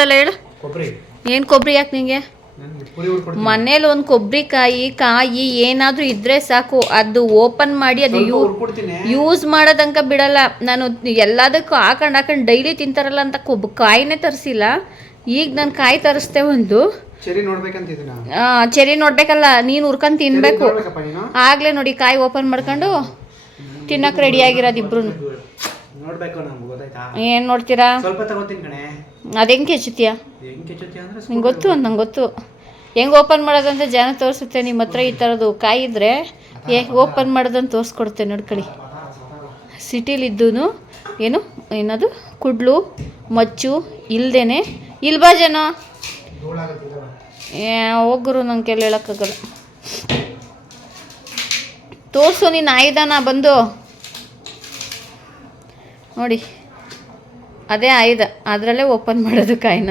ಅಲ್ಲ ಹೇಳು? ಏನು ಕೊಬ್ಬರಿ ಯಾಕೆ ನಿಂಗೆ? ಮನೇಲಿ ಒಂದು ಕೊಬ್ಬರಿ ಕಾಯಿ ಕಾಯಿ ಏನಾದರೂ ಇದ್ರೆ ಸಾಕು. ಅದು ಓಪನ್ ಮಾಡಿ ಅದು ಯೂ ಯೂಸ್ ಮಾಡೋದಂಕ ಬಿಡಲ್ಲ. ನಾನು ಎಲ್ಲದಕ್ಕೂ ಹಾಕೊಂಡು ಹಾಕೊಂಡು ಡೈಲಿ ತಿಂತಾರಲ್ಲ ಅಂತ ಕೊಬ್ಬ ಕಾಯಿನೇ ತರಿಸಿಲ್ಲ. ಈಗ ನಾನು ಕಾಯಿ ತರಿಸ್ದೆ ಒಂದು. ಚೆರಿ ನೋಡ್ಬೇಕಲ್ಲ. ನೀನು ಹುರ್ಕೊಂಡು ತಿನ್ಬೇಕು. ಆಗ್ಲೇ ನೋಡಿ ಕಾಯಿ ಓಪನ್ ಮಾಡ್ಕೊಂಡು ತಿನ್ನಕ್ಕೆ ರೆಡಿ ಆಗಿರೋದು ಇಬ್ರು ಏನ್ ನೋಡ್ತೀರಾ? ಅದು ಹೆಂಗೆ ಕೆಚ್ಚುತ್ತೀಯ? ನಿಂಗೆ ಗೊತ್ತು ನಂಗೆ ಗೊತ್ತು. ಹೆಂಗೆ ಓಪನ್ ಮಾಡೋದಂತ ಜನ ತೋರಿಸುತ್ತೆ ನಿಮ್ಮ ಹತ್ರ ಈ ಥರದ್ದು ಕಾಯಿದ್ರೆ ಏ ಹೇಗೆ ಓಪನ್ ಮಾಡೋದಂತ ತೋರಿಸ್ಕೊಡ್ತೆ ನೋಡ್ಕೊಳ್ಳಿ ಸಿಟಿಲಿದ್ದೂ ಏನು ಏನದು? ಕುಡ್ಲು ಮಚ್ಚು ಇಲ್ದೇನೆ. ಇಲ್ಬಾ ಜನ. ಏ, ಹೋಗ್ರು ನಂಗೆ ಕೆಲ ಹೇಳೋಕ್ಕಾಗಲ್ಲ. ತೋರಿಸು ನೀನು ಆಯುಧನ ಬಂದು. ನೋಡಿ. ಅದೇ ಆಯ್ದ ಅದರಲ್ಲೇ ಓಪನ್ ಮಾಡೋದು ಕಾಯಿನ.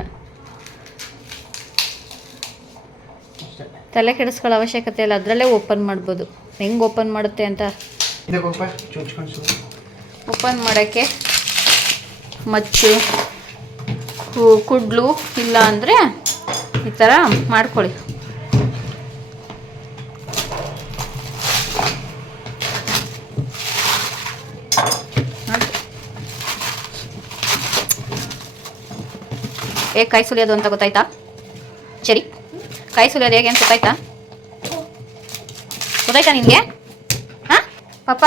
ತಲೆ ಕೆಡಿಸ್ಕೊಳ್ಳೋ ಅವಶ್ಯಕತೆ ಇಲ್ಲ. ಅದರಲ್ಲೇ ಓಪನ್ ಮಾಡ್ಬೋದು. ಹೆಂಗೆ ಓಪನ್ ಮಾಡುತ್ತೆ ಅಂತ? ಓಪನ್ ಮಾಡೋಕ್ಕೆ ಮಚ್ಚು ಕುಡ್ಲು ಇಲ್ಲ ಅಂದರೆ ಈ ಥರ ಮಾಡ್ಕೊಳ್ಳಿ. ಹೇಗೆ ಕಾಯಿ ಸುಲಿಯೋದು ಅಂತ ಗೊತ್ತಾಯ್ತಾ? ಸರಿ. ಕಾಯಿ ಸುಲಿಯೋದು ಹೇಗೆ ಅಂತ ಗೊತ್ತಾಯ್ತಾ? ಗೊತ್ತಾಯ್ತಾ ನಿನಗೆ? ಹಾಂ? ಪಾಪ.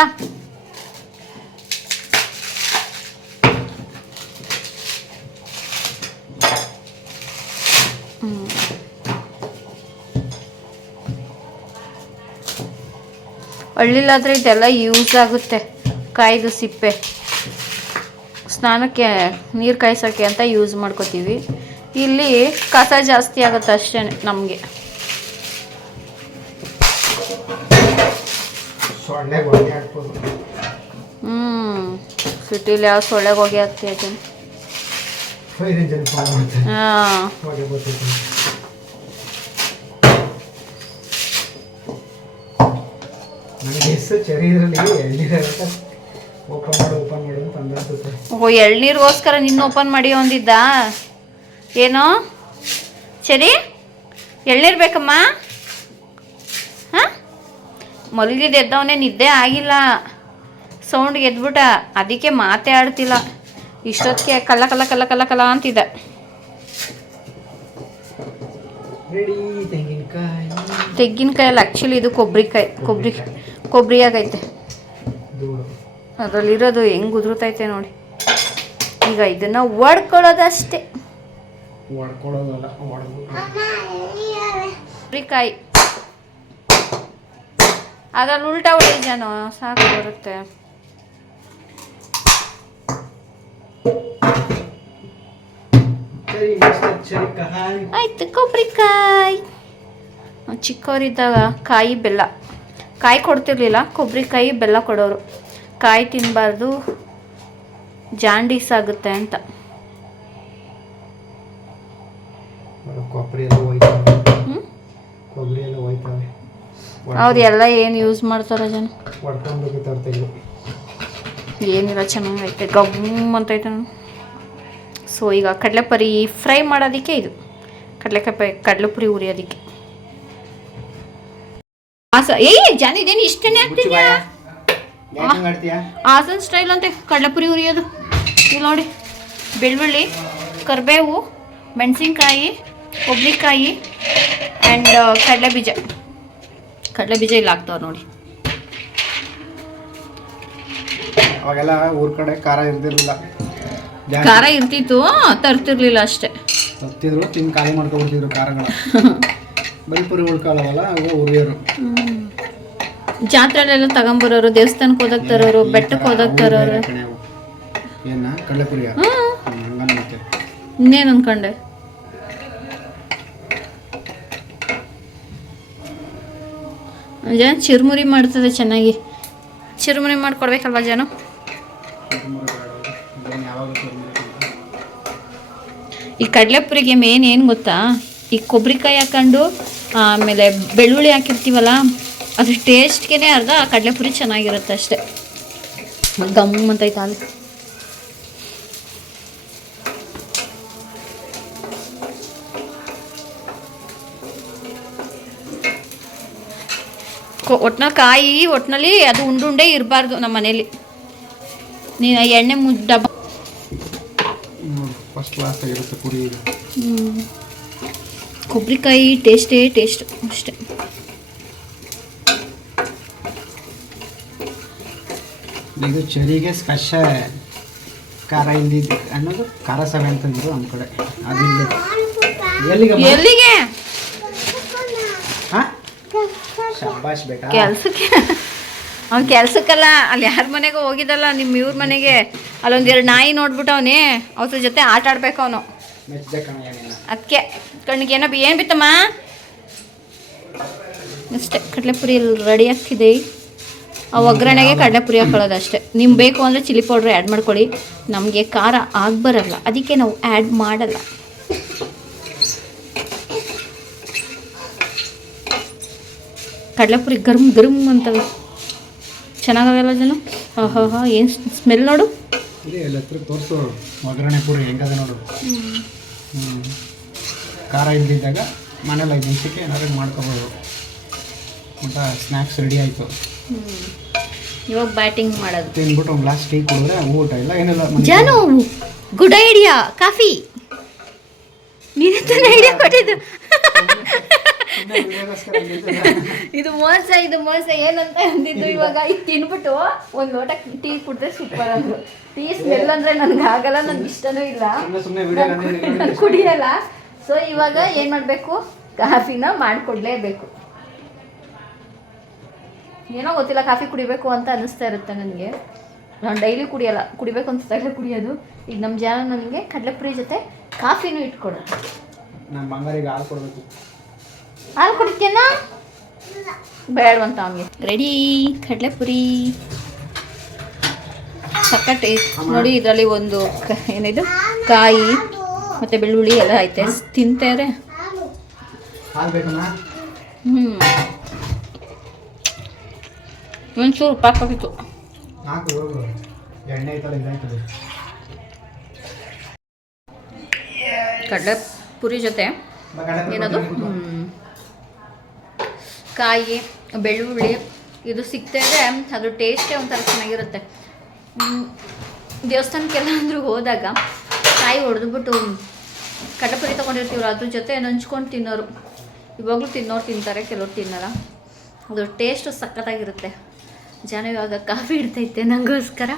ಹಳ್ಳಿಲಾದ್ರೆ ಇದೆಲ್ಲ ಯೂಸ್ ಆಗುತ್ತೆ. ಕಾಯ್ದು ಸಿಪ್ಪೆ. ಸ್ನಾನಕ್ಕೆ ನೀರು ಕಾಯಿಸೋಕ್ಕೆ ಅಂತ ಯೂಸ್ ಮಾಡ್ಕೋತೀವಿ. ಇಲ್ಲಿ ಕಸ ಜಾಸ್ತಿ ಆಗುತ್ತೆ ಅಷ್ಟೇ ನಮಗೆ. ಹ್ಞೂ ಸಿಟಿಲಿ ಯಾವ ಸೊಳ್ಳೆಗೆ ಹೋಗಿ ಮಾಡ್ತಾರೆ. ಹಾಂ. ನನಗೆ ಹೆಸರು ಚರಿ ಎಲ್ಲಿದೆ ಎಳ್ನೀರು ಓಪನ್ ಮಾಡು ಓಪನ್ ಮಾಡು ಅಂತ ಅಂದಿರ್ತೈತೆ ಓ ಎಳ್ನೀರಿಗೋಸ್ಕರ ನಿನ್ನ ಓಪನ್ ಮಾಡಿ ಒಂದಿದ್ದ ಏನೋ? ಸರಿ ಎಳ್ನೀರು ಬೇಕಮ್ಮ? ಹಾಂ? ಮಲಗಿದ ಎದ್ದವನೇ ನಿದ್ದೆ ಆಗಿಲ್ಲ. ಸೌಂಡ್ಗೆ ಎದ್ಬಿಟ ಅದಕ್ಕೆ ಮಾತೇ ಆಡ್ತಿಲ್ಲ. ಇಷ್ಟೊತ್ತಿಗೆ ಕಲ್ಲ ಕಲ್ಲ ಕಲ್ಲ ಕಲ್ಲ ಕಲ್ಲ ಅಂತಿದ್ದ. ತೆಂಗಿನಕಾಯಿ. ತೆಗ್ಗಿನಕಾಯಲ್ಲಿ ಆ್ಯಕ್ಚುಲಿ ಇದು ಕೊಬ್ಬರಿಕಾಯಿ ಕೊಬ್ಬರಿ ಕೊಬ್ಬರಿ ಆಗೈತೆ ಧೂಳು ಅದರಲ್ಲಿರೋದು ಹೆಂಗೆ ಉದುರುತೈತೆ ನೋಡಿ. ಈಗ ಇದನ್ನು ಒಡ್ಕೊಳ್ಳೋದಷ್ಟೇ. ಕಾಯಿ ಅದ್ರಲ್ಲಿ ಉಲ್ಟಾ ಹೊಡಿ ಸಾಕು ಬರುತ್ತೆ. ಆಯ್ತು ಕೊಬ್ಬರಿಕಾಯಿ. ಚಿಕ್ಕವರಿದ್ದಾಗ ಕಾಯಿ ಬೆಲ್ಲ. ಕಾಯಿ ಕೊಡ್ತಿರ್ಲಿಲ್ಲ ಕೊಬ್ಬರಿಕಾಯಿ ಬೆಲ್ಲ ಕೊಡೋರು. ಕಾಯಿ ತಿನ್ನಬಾರ್ದು ಜಾಂಡೀಸ್ ಆಗುತ್ತೆ ಅಂತ ಕೊಬ್ಬರಿ ಎಲ್ಲ ಹೋಯ್ತವೆ ಹ್ಞೂ ಕೊಬ್ಬರಿ ಎಲ್ಲ ಹೋಯ್ತವೆ ಅವ್ರು ಎಲ್ಲ ಏನು ಯೂಸ್ ಮಾಡ್ತಾರೆ ಜನ ಹೊಡ್ಕೊಂಡು ತರ್ತಿಲ್ಲ ಏನಿಲ್ಲ ಚೆನ್ನಾಗೈತೆ ಗಮ್ ಅಂತೈತೆ ಸೊ ಈಗ ಕಡಲೆಪುರಿ ಫ್ರೈ ಮಾಡೋದಕ್ಕೆ ಇದು ಕಡಲೆಕಾಯಿ ಪೈ ಕಡಲೆಪುರಿ ಉರಿಯೋದಕ್ಕೆ ಆಸ ಏಯ್ ಜಾನ ಇದೇನು ಇಷ್ಟನೇ ಆಗ್ತಿದ್ಯಾ ಯಾಕೆ ಮಾಡ್ತೀಯಾ ಹಾಸನ್ ಸ್ಟೈಲ್ ಅಂತೆ ಕಡಲೆಪುರಿ ಉರಿಯೋದು ಇಲ್ಲಿ ನೋಡಿ ಬೆಳ್ಳುಳ್ಳಿ ಕರಿಬೇವು ಮೆಣಸಿನ್ಕಾಯಿ ಕೊಬ್ಬರಿಕಾಯಿ ಆ್ಯಂಡ್ ಕಡಲೆ ಬೀಜ ಕಡಲೆ ಬೀಜ ಇಲ್ಲಿ ಹಾಕ್ತಾವ್ರು ನೋಡಿ. ಅವಾಗೆಲ್ಲ ಊರ್ ಕಡೆ ಖಾರ ಇರ್ತಿರ್ಲಿಲ್ಲ. ಖಾರ ಇರ್ತಿತ್ತು ತರ್ತಿರ್ಲಿಲ್ಲ ಅಷ್ಟೇ. ತರ್ತಿದ್ರು ತಿಂದು ಖಾಲಿ ಮಾಡ್ಕೊಬಿಡ್ತಿದ್ರು ಖಾರಗಳ ಬರೀ ಪುರಿ ಉಳ್ಕೊಳ್ಳವಲ್ಲ ಅವು ಉರಿಯೋರು ಜಾತ್ರೆಲೆಲ್ಲ ತಗೊಂಬರೋರು ದೇವಸ್ಥಾನಕ್ಕೆ ಹೋದಾಗ ತರೋರು ಬೆಟ್ಟಕ್ಕೆ ಹೋದಾಗ ತರೋರು. ಇನ್ನೇನು ಅನ್ಕೊಂಡೆ? ಜನ ಚಿರುಮುರಿ ಮಾಡ್ತದೆ ಚೆನ್ನಾಗಿ. ಚಿರುಮುರಿ ಮಾಡ್ಕೊಡ್ಬೇಕಲ್ವಾ ಜನ? ಈ ಕಡಲೆಪುರಿಗೆ ಮೇನ್ ಏನು ಗೊತ್ತಾ? ಈ ಕೊಬ್ಬರಿಕಾಯಿ ಹಾಕೊಂಡು ಆಮೇಲೆ ಬೆಳ್ಳುಳ್ಳಿ ಹಾಕಿರ್ತೀವಲ್ಲ ಅದು ಟೇಸ್ಟ್ಗೆ ಅರ್ಧ ಕಡಲೆಪುರಿ ಚೆನ್ನಾಗಿರುತ್ತೆ ಅಷ್ಟೇ. ಗಮ್ ಅಂತೈತೆ ಅಲ್ಲಿ ಒಟ್ನಲ್ಲಿ ಕಾಯಿ ಒಟ್ನಲ್ಲಿ ಅದು ಉಂಡುಂಡೆ ಇರಬಾರ್ದು ನಮ್ಮ ಮನೇಲಿ. ನೀನು ಎಣ್ಣೆ ಮುದ್ದ ಡಬ್ಬ ಫಸ್ಟ್ ಕ್ಲಾಸ್ ಆಗಿರುತ್ತೆ ಪುರಿ ಕೊಬ್ಬರಿಕಾಯಿ ಟೇಸ್ಟೇ ಟೇಸ್ಟ್ ಅಷ್ಟೇ. ಇದು ಚಳಿಗೆ ಸ್ಪೆಷ ಖಾರ ಇಲ್ದಿದ್ದು ಅನ್ನೋದು ಖಾರ ಸವೆ ಅಂತಂದ್ರು ನಮ್ಮ ಕಡೆ. ಅದಿಲ್ಲ ಎಲ್ಲಿಗೆ ಎಲ್ಲಿಗೆ? ಹಾ? ಶಬ್ಬಾಷ್ ಬೇಟಾ ಕೆಲ್ಸಕ್ಕೆ. ಅವ್ನು ಕೆಲ್ಸಕ್ಕಲ್ಲ ಅಲ್ಲಿ ಯಾರ ಮನೆಗೆ ಹೋಗಿದ್ದಲ್ಲ ನಿಮ್ಮ ಇವ್ರ ಮನೆಗೆ. ಅಲ್ಲೊಂದೆರಡು ನಾಯಿ ನೋಡ್ಬಿಟ್ಟು ಅವನೇ ಅವ್ರ ಜೊತೆ ಆಟ ಆಡ್ಬೇಕು ಅವನು. ಅದಕ್ಕೆ ಕಣ್ಣಿಗೆ ಏನಪ್ಪ ಏನು ಬಿತ್ತಮ್ಮ? ಅಷ್ಟೇ ಕಡಲೆಪುರಿ ರೆಡಿ ಆಗ್ತಿದೆ. ಒಗ್ಗರಣೆಗೆ ಕಡಲೆಪುರಿ ಹಾಕೊಳ್ಳೋದು ಅಷ್ಟೇ. ನಿಮ್ಗೆ ಬೇಕು ಅಂದರೆ ಚಿಲ್ಲಿ ಪೌಡ್ರ್ ಆ್ಯಡ್ ಮಾಡ್ಕೊಳ್ಳಿ. ನಮಗೆ ಖಾರ ಆಗ್ಬರಲ್ಲ. ಅದಕ್ಕೆ ನಾವು ಆ್ಯಡ್ ಮಾಡಲ್ಲ. ಕಡಲೆಪುರಿ ಗರ್ಮ್ ಗರ್ಮ್ ಅಂತಲ್ಲ ಚೆನ್ನಾಗಲ್ಲ ಜನ? ಹಾ ಹಾ ಏನು ಸ್ಮೆಲ್ ನೋಡು. ತೋರಿಸು. ಒಗ್ಗರಣೆ ಪೂರಿ ಹೆಂಗದ ನೋಡು. ಖಾರ ಇಲ್ದಿದ್ದಾಗ ಮನೇಲಿ ಐದು ನಿಮಿಷಕ್ಕೆ ಏನಾದ್ರು ಮಾಡ್ಕೋಬೋದು. ಊಟ ಸ್ನ್ಯಾಕ್ಸ್ ರೆಡಿ ಆಯಿತು. ಇವಾಗ ಬ್ಯಾಟಿಂಗ್ ಮಾಡೋದು. ತಿನ್ಬಿಟ್ಟು ಒಂದು ಗ್ಲಾಸ್ ಟೀ ಕುಡಿದ್ರೆ ಊಟ ಇಲ್ಲ ಏನಿಲ್ಲ ಜಾನು ಗುಡ್ ಐಡಿಯಾ ಕಾಫಿ. ನೀನೇ ತಾನೇ ಐಡಿಯಾ ಕೊಟ್ಟಿದ್ದು. ಇದು ಮೋಸ ಇದು ಮೋಸ ಏನಂತ ಅಂದಿದ್ದು ಇವಾಗ. ಇದು ತಿನ್ಬಿಟ್ಟು ಒಂದು ಲೋಟ ಟೀ ಕುಡಿದ್ರೆ ಸೂಪರ್ ಅಂದ್ರು ಟೀ ಸ್ಮೆಲ್ ಅಂದ್ರೆ ನನ್ಗೆ ಆಗಲ್ಲ ನನ್ಗೆ ಇಷ್ಟನೂ ಇಲ್ಲ. ನಾನು ಕುಡಿಯಲ್ಲ. ಸೊ ಇವಾಗ ಏನು ಮಾಡಬೇಕು? ಕಾಫಿನ ಮಾಡಿಕೊಡ್ಲೇಬೇಕು. ಏನೋ ಗೊತ್ತಿಲ್ಲ ಕಾಫಿ ಕುಡಿಬೇಕು ಅಂತ ಅನಿಸ್ತಾ ಇರುತ್ತೆ ನನಗೆ. ನಾನು ಡೈಲಿ ಕುಡಿಯಲ್ಲ ಕುಡಿಬೇಕು ಅಂತ ಅನ್ಸ್ತಾಗಲೇ ಕುಡಿಯೋದು. ಈಗ ನಮ್ಮ ಜನ ನನಗೆ ಕಡಲೆಪುರಿ ಜೊತೆ ಕಾಫಿನೂ ಇಟ್ಕೊಡು. ನಮ್ಮ ಬಂಗಾರಿಗೆ ಹಾಲು ಕೊಡಬೇಕು. ಹಾಲು ಕುಡಿತೇನಾ ಬೇಡವಂತ ಅವನಿಗೆ. ರೆಡಿ ಕಡಲೆಪುರಿ. ಸಕ್ಕಟ್ಟೆ ನೋಡಿ ಇದರಲ್ಲಿ ಒಂದು ಕ- ಏನಿದು? ಕಾಯಿ ಮತ್ತು ಬೆಳ್ಳುಳ್ಳಿ ಎಲ್ಲ ಐತೆ. ತಿಂತಾರೆ ಹ್ಞೂ ಒಂಚೂರು ಪಾಕಾಗಿತ್ತು ಕಡಲೆ ಪುರಿ ಜೊತೆ ಏನದು ಕಾಯಿ ಬೆಳ್ಳುಳ್ಳಿ ಇದು ಸಿಗ್ತಾ ಇದೆ. ಅದ್ರ ಟೇಸ್ಟೇ ಒಂಥರ ಚೆನ್ನಾಗಿರುತ್ತೆ. ದೇವಸ್ಥಾನಕ್ಕೆಲ್ಲ ಅಂದರೂ ಹೋದಾಗ ಕಾಯಿ ಹೊಡೆದ್ಬಿಟ್ಟು ಕಡಪುರಿ ತೊಗೊಂಡಿರ್ತೀವ್ರ ಅದ್ರ ಜೊತೆ ನಂಚ್ಕೊಂಡು ತಿನ್ನೋರು. ಇವಾಗಲೂ ತಿನ್ನೋರು ತಿಂತಾರೆ ಕೆಲವ್ರು ತಿನ್ನಲ್ಲ. ಅದು ಟೇಸ್ಟು ಸಖತ್ತಾಗಿರುತ್ತೆ. ಜನ ಇವಾಗ ಕಾಫಿ ಇಡ್ತೈತೆ ನನಗೋಸ್ಕರ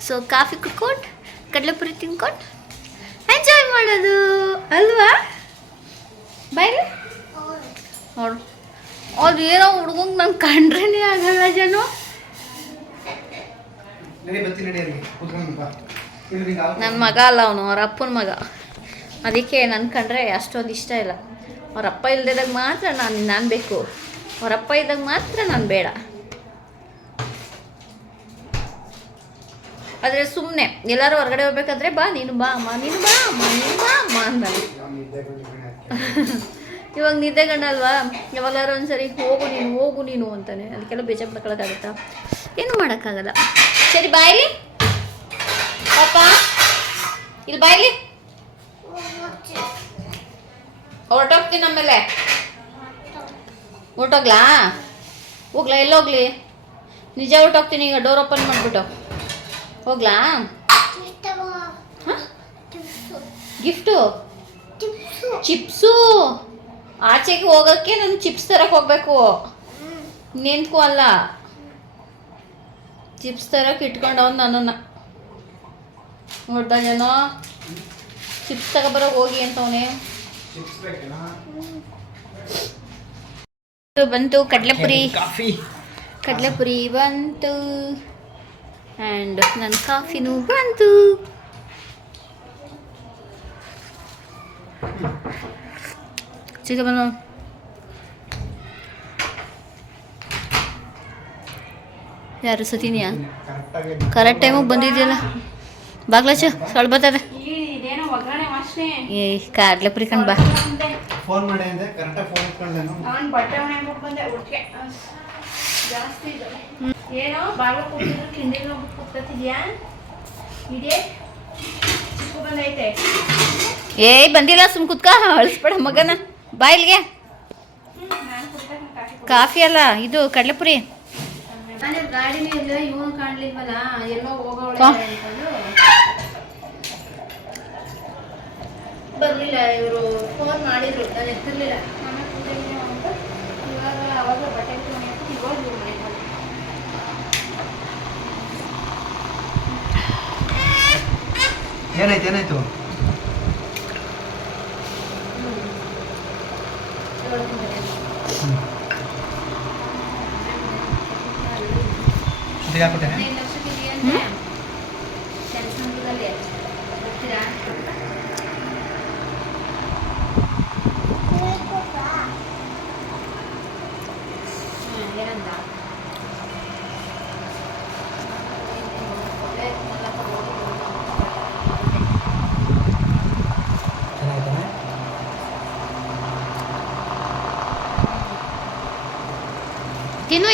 ಸೊ ಕಾಫಿ ಕುಡ್ಕೊಂಡು ಕಡಲೆಪುರಿ ತಿನ್ಕೊಂಡು ಎಂಜಾಯ್ ಮಾಡೋದು. ಅಲ್ವಾ? ಬೈರಿ ನೋಡು. ಅವ್ರು ಏನೋ ಹುಡ್ಗಂಗೆ ನಂಗೆ ಕಂಡ್ರೇ ಆಗಲ್ಲ ಜನ. ನನ್ನ ಮಗ ಅಲ್ಲ ಅವನು ಅವ್ರ ಅಪ್ಪನ ಮಗ. ಅದಕ್ಕೆ ನನ್ನ ಕಂಡ್ರೆ ಅಷ್ಟೊಂದು ಇಷ್ಟ ಇಲ್ಲ. ಅವರಪ್ಪ ಅಪ್ಪ ಇಲ್ದಿದಾಗ ಮಾತ್ರ ನಾನು ನಾನು ಬೇಕು. ಅವರಪ್ಪ ಅಪ್ಪ ಇದ್ದಾಗ ಮಾತ್ರ ನಾನು ಬೇಡ. ಆದರೆ ಸುಮ್ಮನೆ ಎಲ್ಲರೂ ಹೊರಗಡೆ ಹೋಗ್ಬೇಕಾದ್ರೆ ಬಾ, ನೀನು ಬಾ, ಅಮ್ಮ, ನೀನು ಬಾ, ಅಮ್ಮ, ನೀನು ಬಾ, ಅಮ್ಮ ಹಾಕ್ತಾನೆ. ಇವಾಗ ನಿದ್ದೆ ಗಂಡಲ್ವಾ ಯಾವಾಗಲಾರು ಒಂದ್ಸರಿ ಹೋಗು ನೀನು ಹೋಗು ನೀನು ಅಂತಾನೆ. ಅದಕ್ಕೆಲ್ಲ ಬೇಜಾರು ಮಾಡ್ಕೊಳಕ್ಕಾಗತ್ತಾ ಏನು ಮಾಡೋಕ್ಕಾಗಲ್ಲ. ಸರಿ ಬಾಯ್ಲಿ ಪಾಪ. ಇಲ್ಲಿ ಬಾಯ್ಲಿ ಹೊರಟೋಗ್ತೀನಿ ಆಮೇಲೆ. ಹೊರಟೋಗ್ಲಾ ಹೋಗ್ಲಾ, ಎಲ್ಲೋಗ್ಲಿ. ನಿಜ ಹೊರಟೋಗ್ತೀನಿ ಈಗ ಡೋರ್ ಓಪನ್ ಮಾಡಿಬಿಟ್ಟು. ಹೋಗ್ಲಾ? ಗಿಫ್ಟು? ಚಿಪ್ಸು? ಆಚೆಗೆ ಹೋಗೋಕ್ಕೆ ನಾನು ಚಿಪ್ಸ್ ತರಕ್ಕೆ ಹೋಗ್ಬೇಕು. ನಿಂತ್ಕೋ ಅಲ್ಲ. ಚಿಪ್ಸ್ ತರಕ್ಕೆ ಇಟ್ಕೊಂಡವ್ ನನ್ನನ್ನು. ನೋಡ್ದ ಏನೋ ಚಿಪ್ಸ್ ತಗೊಬರೋ ಹೋಗಿ ಅಂತವನೇ. ಬಂತು ಕಡಲೆಪುರಿ. ಕಾಫಿ. ಕಡಲೆಪುರಿ ಬಂತು. ಆ್ಯಂಡ್ ನನ್ನ ಕಾಫಿನೂ ಬಂತು ಚಿಕ್ಕ ಯಾರು ಸತೀನಿಯಾ ಕರೆಕ್ಟ್ ಟೈಮಿಗೆ ಬಂದಿದೆಯಲ್ಲ. ಬಾಗ್ಲಾಚು ಸೊಳ್ ಬರ್ತದೆ. ಏ ಕಾರ್ಲೆ ಕಣ್ ಬಾ. ಫೋನ್ ಮಾಡಿ ಅಂದೆ ಕರೆಕ್ಟಾಗಿ ಫೋನ್ ಇಟ್ಕೊಂಡೆ ನಾನು ಬಟ್ಟೆ ಜಾಸ್ತಿ ಇದೆ. ಏನೋ ಬಾಗ್ಲ ಕೂತಿದ್ರು ಕಿಂಡಿಗೆ ಹೋಗ್ಬಿಟ್ಟು ಕೂತ್ಕೊತಿದ್ಯಾ ಇದೇ ಚಿಕ್ಕು ಬಂದೈತೆ. ಏಯ್ ಬಂದಿಲ್ಲ ಸುಮ್ ಕುತ್ಕ. ಅಳಿಸ್ಬೇಡ ಮಗನ. ಬಾ ಇಲ್ಲಿಗೆ. ಕಾಫಿ ಅಲ್ಲ ಇದು ಕಡಲೆಪುರಿ. ನಾನು ಗಾಡಿನೇ ಇಲ್ಲ ಇವನು ಕಾಣ್ಲಿಲ್ವಲ್ಲ ಎಲ್ಲೋ ಹೋಗೋಳೆ ಹಾ. ಅನ್ಕೊಂಡು ಬರ್ಲಿಲ್ಲ ಇವರು ಫೋನ್ ಮಾಡಿದ್ರು ನಾನು ಎತ್ತಿರ್ಲಿಲ್ಲ ಆಮೇಲೆ ಇವಾಗ ಅವಾಗ ಬಟ್ಟೆ ಇವಾಗ ಇವ್ರ ಮನೆಗೆ ಬಂದೆ ಏನಾಯ್ತು ಏನಾಯ್ತು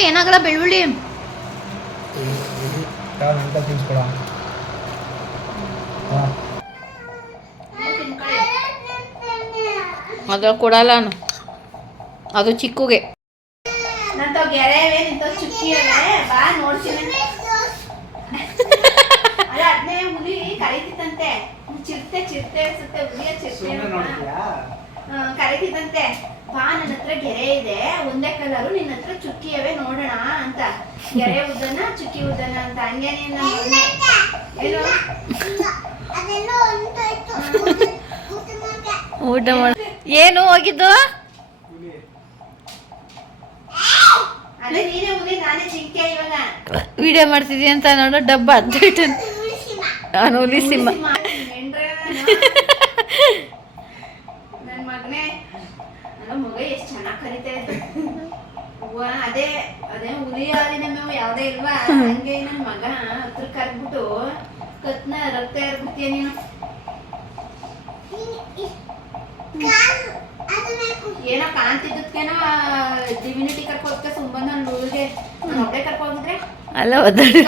ಏನಾಗಲ್ಲ ಬೆಳ್ಳುಳ್ಳಿ. ಅದು ಕೊಡಲ್ಲ ಅದು ಚಿಕ್ಕುಗೆ. ನಂತ ಬಾ ಬಾ ನನ್ನ ಹತ್ರ ಗೆರೆ ಇದೆ ಒಂದೇ ಕಲರು ನಿನ್ನ ಹತ್ರ ಚುಕ್ಕಿಯವೇ ನೋಡೋಣ ಅಂತ. ಗೆರೆ ಉದ್ದನ ಚುಕ್ಕಿ ಉದ್ದನ ಅಂತ. ಹಂಗೆ ನೀನು ಏನು? ಊಟ ಮಾಡ ಏನು ಹೋಗಿದ್ದು? ವಿಡಿಯೋ ಮಾಡ್ತಿದ್ದಿ ಅಂತ ನೋಡು ಡಬ್ಬ ಅಂತ ಹುಲಿ ಸಿಂಹ ನನ್ನ ಮಗನೇ ನನ್ನ ಮಗ ಎಷ್ಟು ಚೆನ್ನಾಗಿ ಕರಿತಾ ಇದ್ದ ಅವ್ವ, ಅದೇ ಅದೇ ಹುಲಿ ಹಾಲಿನ ಮೇವು ಯಾವುದೇ ಇಲ್ವಾ? ಹಂಗೆ ನನ್ ಮಗ ಹತ್ರ ಕರ್ಬಿಟ್ಟು ಕತ್ನ ರಕ್ತ ಎರ್ಬಿಡ್ತೀಯ ನೀನು? ಏನೋ ಕಾಣ್ತಿದ್ದಕ್ಕೇನೋ ಡಿವಿನಿಟಿ ಕರ್ಕೋದಕ್ಕೆ ಸುಮ್ಮನೆ ನಾನು ಒಬ್ಬಳೆ ಕರ್ಕೋಗಿದ್ರೆ ಅಲ್ಲ ಒದ್ದಾಡಿ.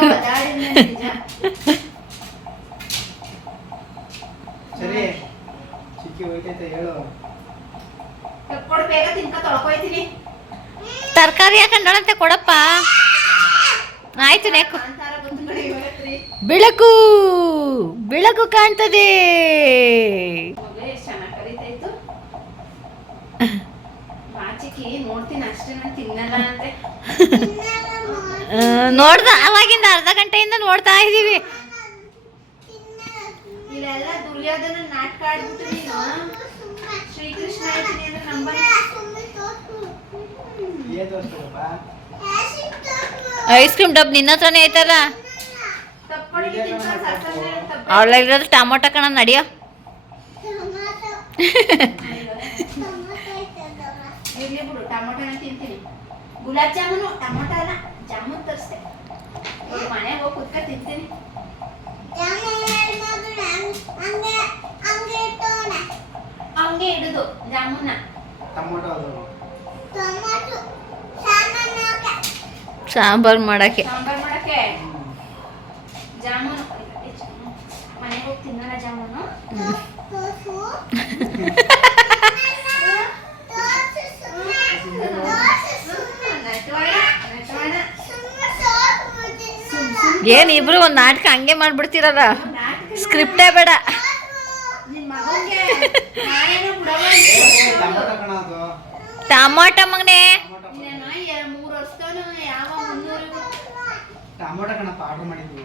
ಸರಿ ಚಿಕ್ಕಿ ಹೋಯ್ತೈತೆ ಹೇಳು. ಕರ್ಕೊಡು ಬೇಗ ತಿನ್ಕ ತೊಳ್ಕೊಯ್ತೀನಿ. ತರಕಾರಿ ಹಾಕೊಂಡಂತೆ ಕೊಡಪ್ಪ. ಆಯ್ತು ನೆಕ್ಕು. ಬೆಳಕು ಬೆಳಕು ಕಾಣ್ತದೆ. ನೋಡ್ದ ಅವಾಗಿಂದ ಅರ್ಧ ಗಂಟೆಯಿಂದ ನೋಡ್ತಾ ಇದೀವಿ. ಇಲ್ಲೆಲ್ಲ ದುರ್ಯೋಧನ ನಾಟಕ ಆಡ್ಬಿಟ್ಟು ನೀನು. ಶ್ರೀಕೃಷ್ಣ ಆಯ್ತೀನಿ ಅಂದ್ರೆ ನಂಬ ಏನ್ ತೋರಿಸ್ಕೊಳಪ್ಪ ಐಸ್ ಕ್ರೀಮ್ ಡಬ್ ನಿನ್ನ ಹತ್ರನೇ ಐತಲ್ಲ? ತಪ್ಪಡಿಗೆ ಟಮೋಟ ಕಣ ನಡಿಯೋ. ಗುಲಾಬ್ ಜಾಮೂನು ಟೊಮೊಟೊ ಅಲ್ಲ ಜಾಮೂನ್ ತರಿಸ್ದೆ. ಮನೆಗೆ ಹೋಗಿ ಕುತ್ಕ ತಿಂತೀನಿ. ಹಂಗೆ ಇಡುದು ಜಾಮೂನ. ಟೊಮೊಟೊ. ಸಾಂಬಾರ್ ಮಾಡಕ್ಕೆ. ಏನು ಮಾಡಕ್ಕೆ? ಜಾಮೂನು. ಮನೆಗೆ ಹೋಗಿ ತಿನ್ನಲ್ಲ ಜಾಮೂನು. ನಟವಾಡ ನಟವಾಡ ಏನ್ ಇಬ್ರು ಒಂದು ನಾಟಕ ಹಂಗೆ ಮಾಡ್ಬಿಡ್ತೀರಲ್ಲ? ಸ್ಕ್ರಿಪ್ಟೇ ಬೇಡ. ಟಮಾಟ ಮಗನ್ಗೆ ನಾನೇನು ಬಿಡಲ್ಲ ಟೊಮೊಟೊ ಕಣ ಮಗನೇ ಟೊಮೊಟೊ ನೀನು ಎ- ಮೂರ್ ವರ್ಷದವನು ಯಾವ ಮುನ್ನೂರು ಟೊಮೊಟೊ ಕಣಪ್ಪ ಆರ್ಡರ್ ಮಾಡಿದ್ವಿ.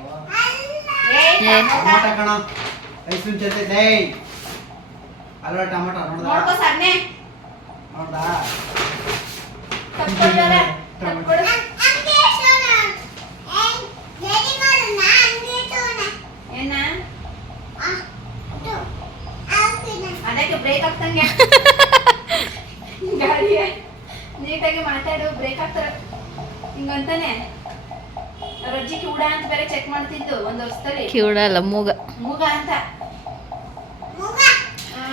ಟೊಮೊಟೊ ಕಣ ಐಸ್ ಜೊತೆ ಅಲ್ಲ ಟೊಮೊಟೊ ನೋಡ್ದ? ನೋಡ್ದ? ಕಿವುಡಲ್ಲ ಮೂಗ. ಮೂಗ ಅಂತ. ಹಾ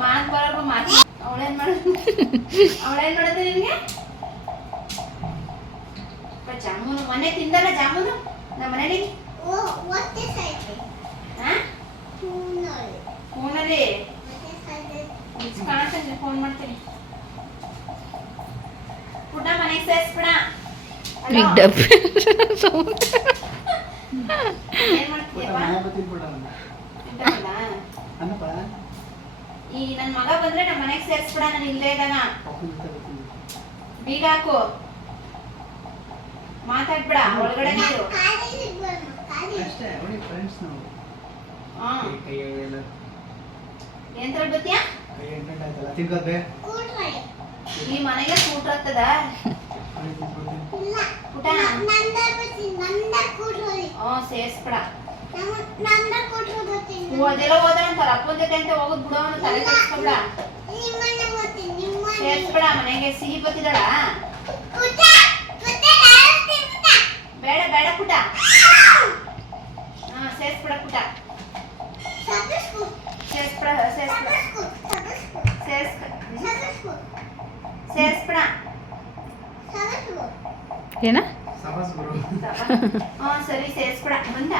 ಮಾತ್ ಬರೋರು ಮಾತು ಅವಳೇನ್ ಮಾಡೋದು ಅವಳೇನ್ ಮಾಡೋದು ನಿನ್ಗೆ? ಜಾಮೂನು. ಮೊನ್ನೆ ತಿಂದಲ್ಲ ಜಾಮೂನು? ನಮ್ಮ ಮನೇಲಿ? ಹಾ? ಫೋನಲ್ಲಿ. ಕಾಣಿಸ್ತೀನಿ ಫೋನ್ ಮಾಡ್ತೀನಿ. ಪುಟ್ಟ ಮನೆಗೆ ಸೇರಿಸ್ಬಿಡ. ಬಿಗ್ ಈ ನನ್ ಮಗ ಬಂದ್ರೆ ನಮ್ಮ ಮನೆಗೆ ಸೇರಿಸ್ಬಿಡ ನಾನು ಇಲ್ಲೇ ಇದ್ದಾಗ ಬೀಗ ಹಾಕು. ಮಾತಾಡ್ಬಿಡ ಒಳಗಡೆ ಇರು. ಅಷ್ಟೇ ಅವಳಿ ಫ್ರೆಂಡ್ಸ್ ನಾವು. ಹಾ. ಕೈ ಎಲ್ಲ. ಏನ್ ತಗೊಳ್ಬತ್ತೀಯ ಕೈ ಎಂಟೆಂಟ್ ಆಯ್ತಲ್ಲ ತಿನ್ಕೋದ್ಬೇ ಈ ಮನೆಗೆ ಸೂಟ್ ಆಗ್ತದ? ಪುಟ ಹ್ಞೂ, ಸೇರಿಸ್ಬಿಡ. ಅದೆಲ್ಲ ಹೋದ್ರೆ ಅಂತ ಹೋಗೋದು ಬಿಡೋ, ಅವ್ನು ತಲೆ ಕೆಡಿಸ್ಕೊಬಿಡ ಸೇರಿಸ್ಬಿಡ, ಮನೆಗೆ ಸಿಹಿ ಬತ್ತಿದಳ ಬೇಡ ಬೇಡ ಪುಟ. ಹಾ ಸೇರಿಸ್ಬಿಡ ಪುಟ. ಸೇರಿಸ್ಬಿಡ ಸೇರಿಸ್ಬಿಡ. ಸೇರಿಸ್ಕ ಸೇರಿಸ್ಬಿಡ. ಏನ? ಸರಿ ಸೇರಿಸ್ಬಿಡ ಬಂದ?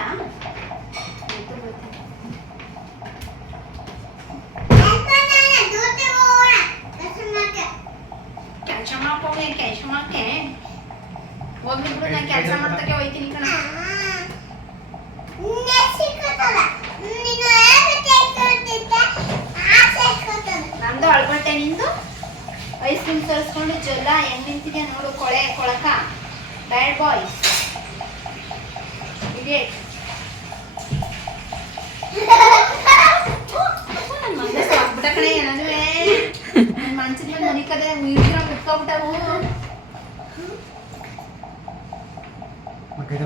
ಕೆಲಸ ಮಾಡ್ಕೋಗಿ ಕೆಲಸ ಮಾಡ್ಕೆ. ಹೋಗ್ಲಿ ಬಿಡು ನಾನು ಕೆಲಸ ಮಾಡ್ತಕ್ಕೆ ಹೋಯ್ತೀನಿ ಕಣ. ನಂದು ಅಳ್ಬಟ್ಟೆ ನಿಂದು? ಐಸ್ ಕ್ರೀಮ್ ತರಿಸ್ಕೊಂಡು ಜೊಲ್ಲ ಹೆಂಗ್ ನೋಡು ಕೊಳೆ ಕೊಳಕ. ಬ್ಯಾಡ್ ಬಾಯ್ಸ್ ಇದೇ ಕಡೆ ಏನಾದ್ರೂ ಮನ್ಸಿನ ಮೇಲೆ ಮನಿಕದೆ ನೀಡ್ಕೊಂಡು ಕುತ್ಕೊಬಿಟ್ಟವು ಮಕ್ಕಳ